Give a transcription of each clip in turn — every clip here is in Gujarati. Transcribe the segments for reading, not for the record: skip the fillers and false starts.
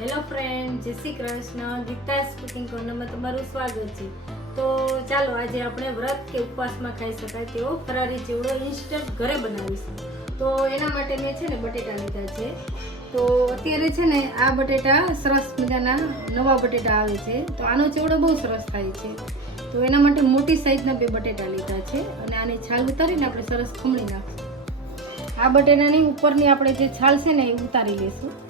હેલો ફ્રેન્ડ, જય શ્રી કૃષ્ણ. દીતાસ કુકિંગ કોર્નરમાં તમારું સ્વાગત છે. તો ચાલો આજે આપણે વ્રત કે ઉપવાસમાં ખાઈ શકાય તેવો ફરારી ચેવડો ઇન્સ્ટન્ટ ઘરે બનાવીશું. તો એના માટે મેં છે ને બટેટા લીધા છે. તો અત્યારે છે ને આ બટેટા સરસ મજાના નવા બટેટા આવે છે, તો આનો ચેવડો બહુ સરસ થાય છે. તો એના માટે મોટી સાઈઝના 2 બટેટા લીધા છે અને આની છાલ ઉતારીને આપણે સરસ ખમણી નાખશું. આ બટેટાની ઉપરની આપણે જે છાલ છે ને એ ઉતારી લઈશું.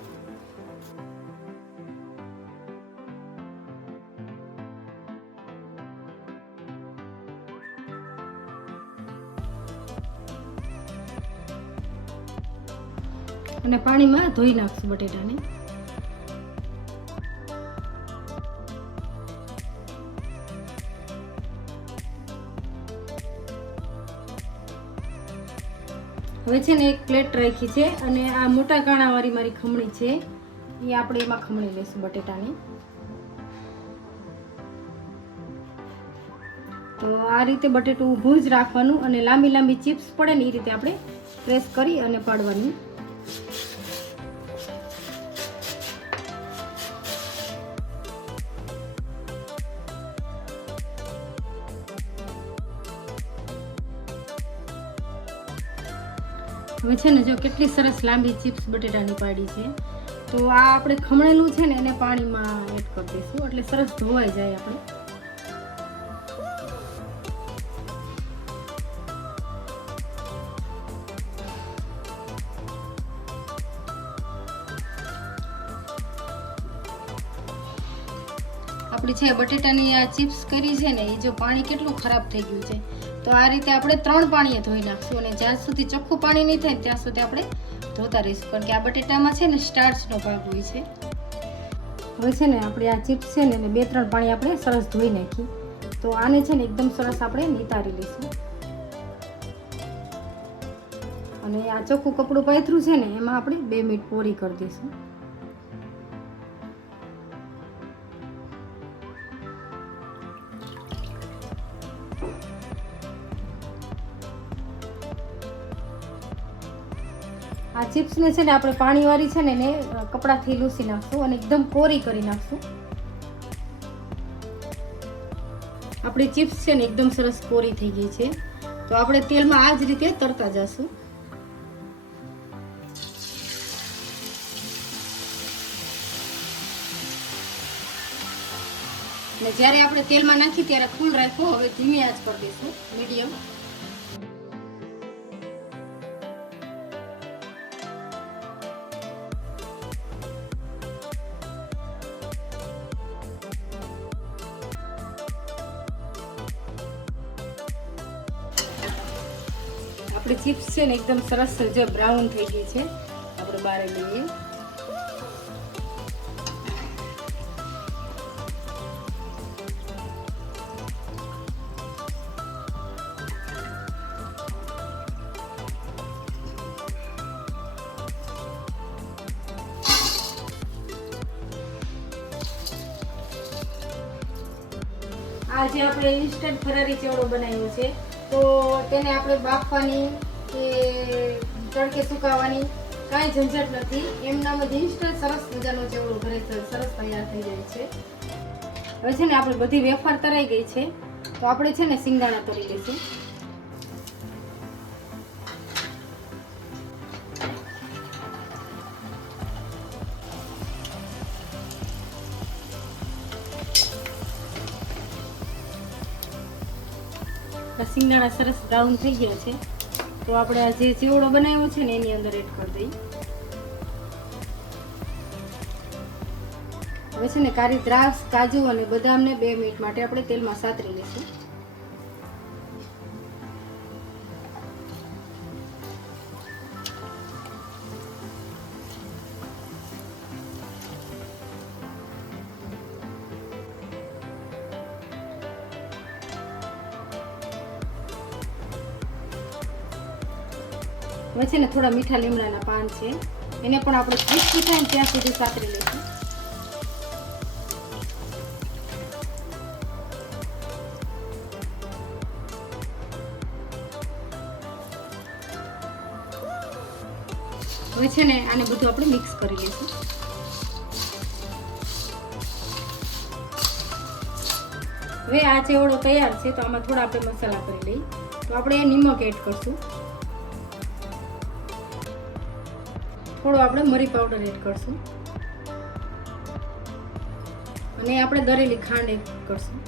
અને પાણીમાં ધોઈ નાખશું બટેટાને. હવે છે ને એક પ્લેટ રાખી છે અને આ મોટા કાણાવાળી મારી ખમણી છે, એ આપણે એમાં ખમણી લઈશું બટેટાની. તો આ રીતે બટેટું ઊભું જ રાખવાનું અને લાંબી લાંબી ચિપ્સ પડે ને એ રીતે આપણે પ્રેસ કરી અને પાડવાની. હવે છે ને જો કેટલી સરસ લાંબી ચિપ્સ બટેટાની પાડી છે. તો આ આપણે ખમણેલું છે ને એને પાણીમાં એડ કરી દઈશું એટલે સરસ ધોવાઈ જાય આપણે. આપણી છે બટેટાની આ ચિપ્સ કરી છે ને એ જો પાણી કેટલું ખરાબ થઈ ગયું છે, તો આ રીતે આપણે 3 પાણીએ ધોઈ નાખશું અને જ્યાં સુધી ચોખ્ખું પાણી નહીં થાય ત્યાં સુધી આપણે ધોતા રહીશું, કારણ કે આ બટેટામાં છે ને સ્ટાર્ચનો ભાગ હોય છે. હવે છે ને આપણે આ ચિપ્સ છે ને 2-3 પાણી આપણે સરસ ધોઈ નાખી. તો આને છે ને એકદમ સરસ આપણે નિતારી લઈશું અને આ ચોખ્ખું કપડું પાથરું છે ને એમાં આપણે 2 મિનિટ પોરી કરી દઈશું. આ ચિપ્સને છે ને આપણે પાણીવાળી છે ને એને કપડાથી લૂસી નાખશું અને એકદમ કોરી કરી નાખશું. આપણી ચિપ્સ છે ને એકદમ સરસ કોરી થઈ ગઈ છે. તો આપણે તેલમાં આ જ રીતે તરતા જશું. અને જ્યારે આપણે તેલમાં નાખી ત્યારે ફૂલ રાખો, હવે ધીમી આંચ કરી દઈશું, મીડિયમ. આપણી ચિપ્સ છે ને એકદમ સરસ જે બ્રાઉન થઈ ગઈ છે, આપણે બહાર લઈએ. આ જે આપણે ઇન્સ્ટન્ટ ફરારી ચેવડો બનાવ્યો છે, તો તેને આપણે બાફવાની કે તડકે સુકાવવાની કાંઈ ઝંઝટ નથી. એમનામ જ ઇન્સ્ટન્ટ સરસ મજાનો ચેવડો ઘરે સરસ તૈયાર થઈ જાય છે. હવે છે ને આપણે બધી વેફર તરાઈ ગઈ છે, તો આપણે છે ને સિંગાણા તરી લઈશું. સિંગાણા સરસ બ્રાઉન થઈ ગયા છે, તો આપણે આ જે ચેવડો બનાવ્યો છે ને એની અંદર એડ કરી દઈએ. હવે છે ને કાળી દ્રાક્ષ, કાજુ અને બદામને 2 મિનિટ માટે આપણે તેલમાં સાતરી લઈશું. હવે છે ને થોડા મીઠા લીમડાના પાન છે, એને પણ આપણે ક્રિસ્પી થાય ને ત્યાં સુધી સાતરી લઈશું. હવે છે ને આને બધું આપણે મિક્સ કરી લઈશું. હવે આ ચેવડો તૈયાર છે તો આમાં થોડા આપણે મસાલા કરી લઈએ. તો આપણે નિમક એડ કરશું, થોડો આપણે મરી પાવડર એડ કરશું અને આપણે દરેલી ખાંડ એડ કરશું.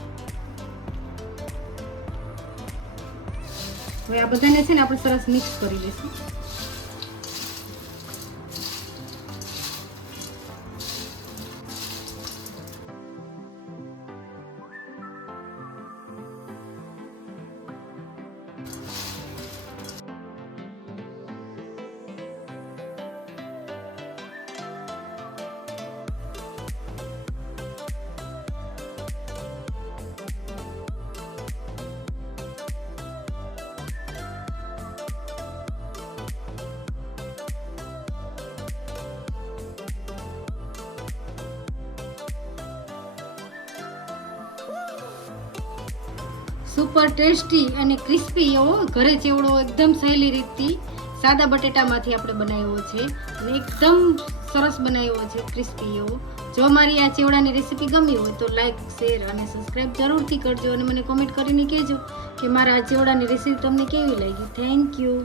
હવે આ બધાને છે ને આપણે સરસ મિક્સ કરી લઈશું. સુપર ટેસ્ટી અને ક્રિસ્પી એવો ઘરે ચેવડો એકદમ સહેલી રીતથી સાદા બટેટામાંથી આપણે બનાવ્યો છે અને એકદમ સરસ બનાવ્યો છે ક્રિસ્પી એવો. જો મારી આ ચેવડાની રેસીપી ગમી હોય તો લાઈક, શેર અને સબસ્ક્રાઈબ જરૂરથી કરજો અને મને કોમેન્ટ કરીને કહેજો કે મારા આ ચેવડાની રેસીપી તમને કેવી લાગી. Thank you.